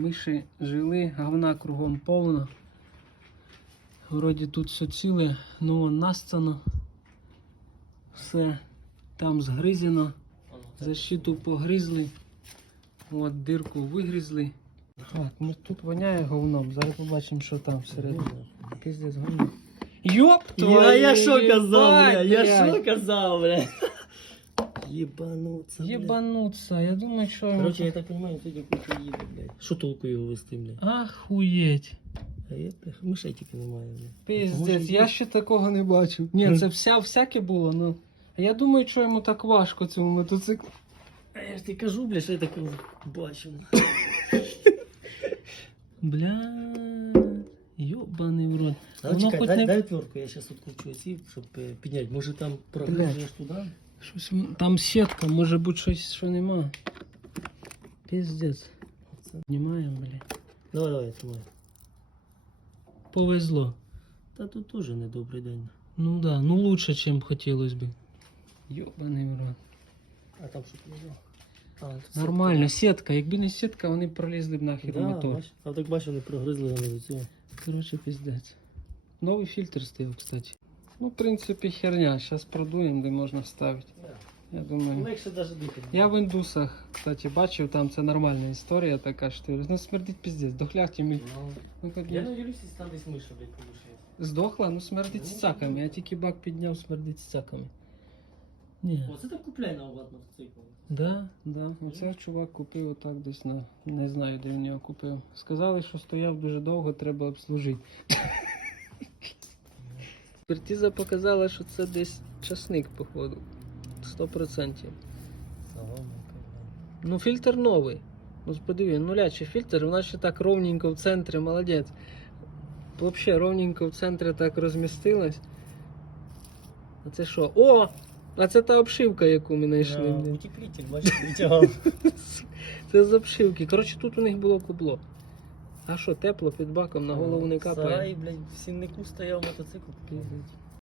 Миші жили, говна кругом повно. Вроді тут все ціле, ну вон настано. Все там згризено. Защиту погризли. От дирку вигризли. Так, ну тут воняє говном. Зараз побачимо, що там всередині. Піздець говно. Йоп! Я, я що казав, бля, я що казав, бля. Єбануться. Єбануться, я думаю, що Короче, я так понимаю, сьогодні куча їде, блядь. Що толку його вести, блядь? Ахуєть. А я, мишей тільки немає, блядь. Піздець, Може, я ще такого не бачив. Ні, це вся, всяке було, ну. А я думаю, що йому так важко цьому мотоциклу. А я ж тобі кажу, бля, що я таке бачив. Бля. Йобаний в рот. А Воно чекай, хоч дай, не- дай отвертку, я зараз відкручу ці, щоб е, підняти. Може там прогрузиш туди? Щось там сітка, може бути щось, що нема. Піздець. Знімаємо, бля. Давай, давай, тримай. Повезло. Та тут теж не добрий день. Ну да, ну лучше, чим хотілося б. Йобаний в. А там що лежав? А, Нормально, сітка. Якби не сітка, вони б пролізли б нахер Да, мотор. бач, а так бачу, вони прогризли вони до цього. Короче, пиздец. Новый фильтр стоял, кстати. Ну, в принципе, херня. Сейчас продуем, де можна вставити. Я думаю. Легше навіть дихати. Я в індусах, кстати, бачив, там це нормальна історія така, що ти- ну смердить пиздець, дохляті ми. Ну, Ну, Я не- не дивлюся, там десь миша, блядь, подушилась. Здохла, ну смердить цицаками. Я тільки бак підняв, смердить цицаками. Ні. Оце так купляй на обад мотоцикл. Да, да. Оце чувак купив отак десь на. Не знаю, де він його купив. Сказали, що стояв дуже довго, треба обслужити. Експертиза показала, що це десь часник, походу. 100%. Ну, фільтр новий. Ну, подиви, нулячий фільтр, вона ще так ровненько в центрі, молодець. Взагалі ровненько в центрі так розмістилась. А це що? О! А це та обшивка, яку ми знайшли. блін. Утеплитель, бачиш, витягав. Це з обшивки. Коротше, тут у них було кубло. А що, тепло під баком, на голову не капає. Сарай, блядь, в сіннику стояв мотоцикл. Пиздець.